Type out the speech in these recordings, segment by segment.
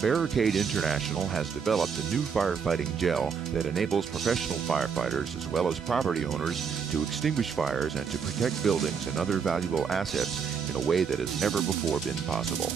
Barricade International has developed a new firefighting gel that enables professional firefighters as well as property owners to extinguish fires and to protect buildings and other valuable assets in a way that has never before been possible.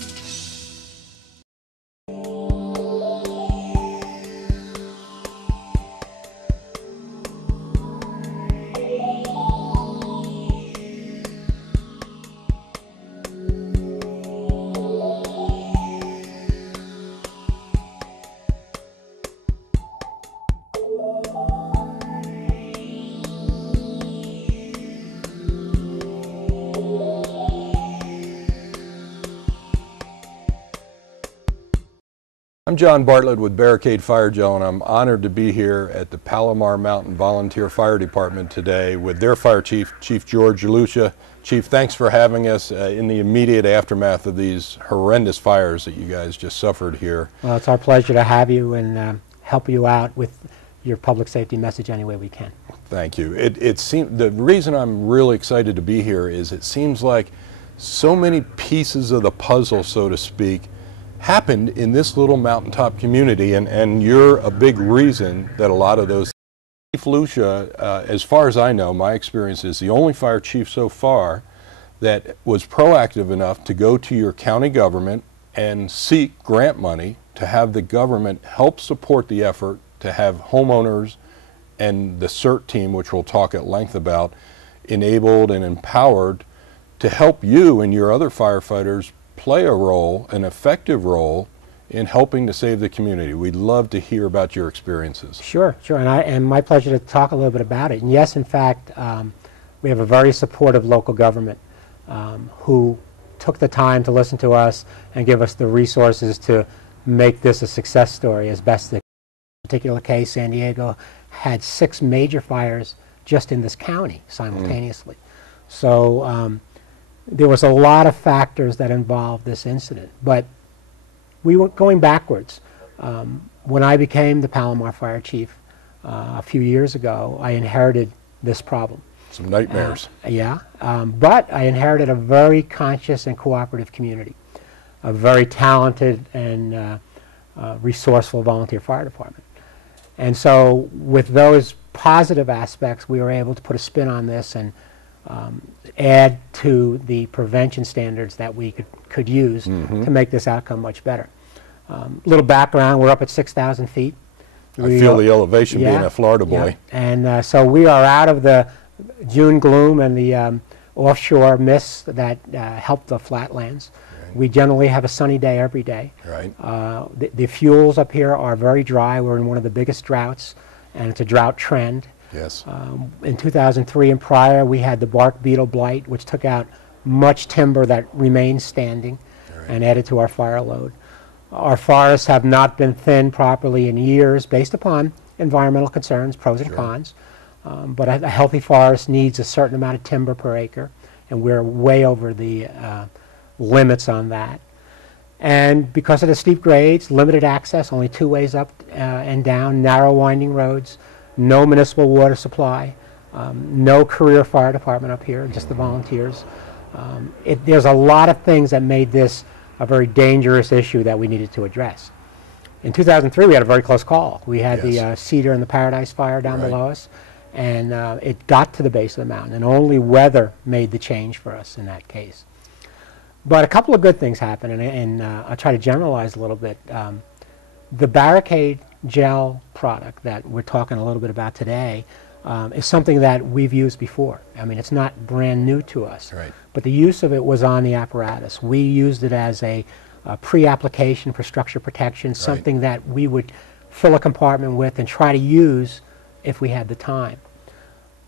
I'm John Bartlett with Barricade Fire Gel, and I'm honored to be here at the Palomar Mountain Volunteer Fire Department today with their fire chief, Chief George Lucia. Chief, thanks for having us in the immediate aftermath of these horrendous fires that you guys just suffered here. Well, it's our pleasure to have you and help you out with your public safety message any way we can. Thank you. The reason I'm really excited to be here is it seems like so many pieces of the puzzle, so to speak, happened in this little mountaintop community, and you're a big reason that a lot of those. Chief Lucia, as far as I know, my experience is the only fire chief so far that was proactive enough to go to your county government and seek grant money to have the government help support the effort to have homeowners and the CERT team, which we'll talk at length about, enabled and empowered to help you and your other firefighters play a role, an effective role, in helping to save the community. We'd love to hear about your experiences. Sure, and my pleasure to talk a little bit about it. And yes, in fact, we have a very supportive local government who took the time to listen to us and give us the resources to make this a success story as best they could. In this particular case, San Diego had 6 major fires just in this county simultaneously. So there was a lot of factors that involved this incident, but we were going backwards. When I became the Palomar Fire Chief a few years ago, I inherited this problem. Some nightmares. But I inherited a very conscious and cooperative community, a very talented and resourceful volunteer fire department. And so with those positive aspects, we were able to put a spin on this and add to the prevention standards that we could use to make this outcome much better. Little background, we're up at 6,000 feet. I feel the elevation being a Florida boy. And so we are out of the June gloom and the offshore mists that help the flatlands. Right. We generally have a sunny day every day. Right. The fuels up here are very dry. We're in one of the biggest droughts, and it's a drought trend. Yes. In 2003 and prior, we had the bark beetle blight, which took out much timber that remained standing and added to our fire load. Our forests have not been thinned properly in years based upon environmental concerns, pros and cons. But a healthy forest needs a certain amount of timber per acre, and we're way over the limits on that. And because of the steep grades, limited access, only 2 ways up and down, narrow winding roads, no municipal water supply, no career fire department up here, just the volunteers. There's a lot of things that made this a very dangerous issue that we needed to address. In 2003, we had a very close call. We had the Cedar and the Paradise fire down below us, and it got to the base of the mountain, and only weather made the change for us in that case. But a couple of good things happened, and I'll try to generalize a little bit. The Barricade gel product that we're talking a little bit about today is something that we've used before. I mean, it's not brand new to us, but the use of it was on the apparatus. We used it as a pre-application for structure protection, something that we would fill a compartment with and try to use if we had the time.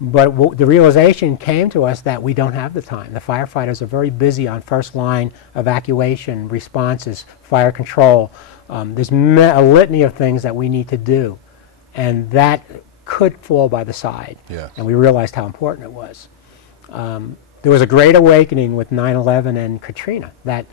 But the realization came to us that we don't have the time. The firefighters are very busy on first line evacuation, responses, fire control. There's a litany of things that we need to do, and that could fall by the side. And we realized how important it was. There was a great awakening with 9/11 and Katrina that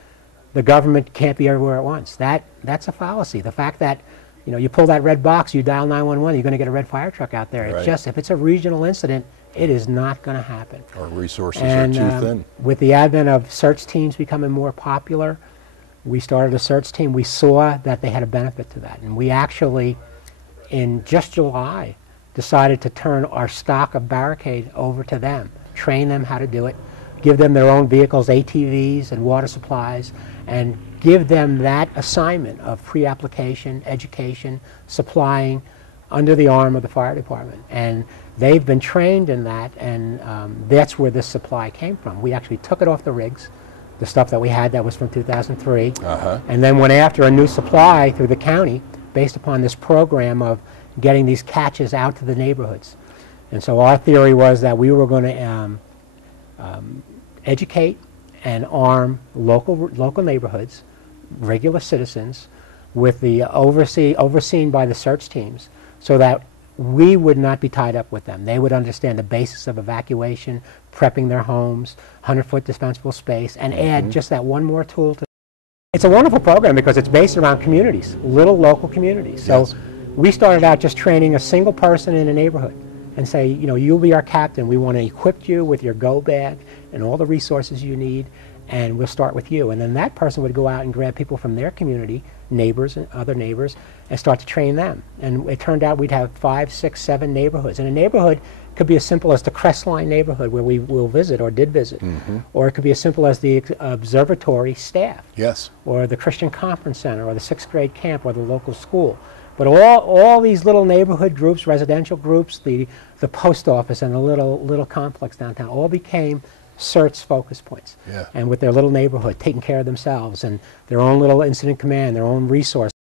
the government can't be everywhere at once. That's a fallacy. The fact that you pull that red box, you dial 911, you're going to get a red fire truck out there. It's just, if it's a regional incident, it is not going to happen. Our resources are too thin. With the advent of search teams becoming more popular, We started a search team. We saw that they had a benefit to that. And we actually, in just July, decided to turn our stock of barricade over to them, train them how to do it, give them their own vehicles, ATVs and water supplies, and give them that assignment of pre-application, education, supplying under the arm of the fire department. And they've been trained in that, and that's where this supply came from. We actually took it off the rigs, the stuff that we had that was from 2003, and then went after a new supply through the county based upon this program of getting these catches out to the neighborhoods. And so our theory was that we were going to educate and arm local neighborhoods, regular citizens, with the overseen by the search teams, so that we would not be tied up with them. They would understand the basics of evacuation, prepping their homes, 100-foot dispensable space, and add just that one more tool to. It's a wonderful program because it's based around communities, little local communities. So we started out just training a single person in a neighborhood and say, you know, you'll be our captain. We want to equip you with your go bag and all the resources you need, and we'll start with you. And then that person would go out and grab people from their community, neighbors and other neighbors, and start to train them. And it turned out we'd have 5, 6, 7 neighborhoods. And a neighborhood could be as simple as the Crestline neighborhood where we will visit or did visit. Or it could be as simple as the observatory staff. Yes. Or the Christian Conference Center or the 6th grade camp or the local school. But all these little neighborhood groups, residential groups, the post office and the little complex downtown all became CERT's focus points. And with their little neighborhood, taking care of themselves and their own little incident command, their own resource.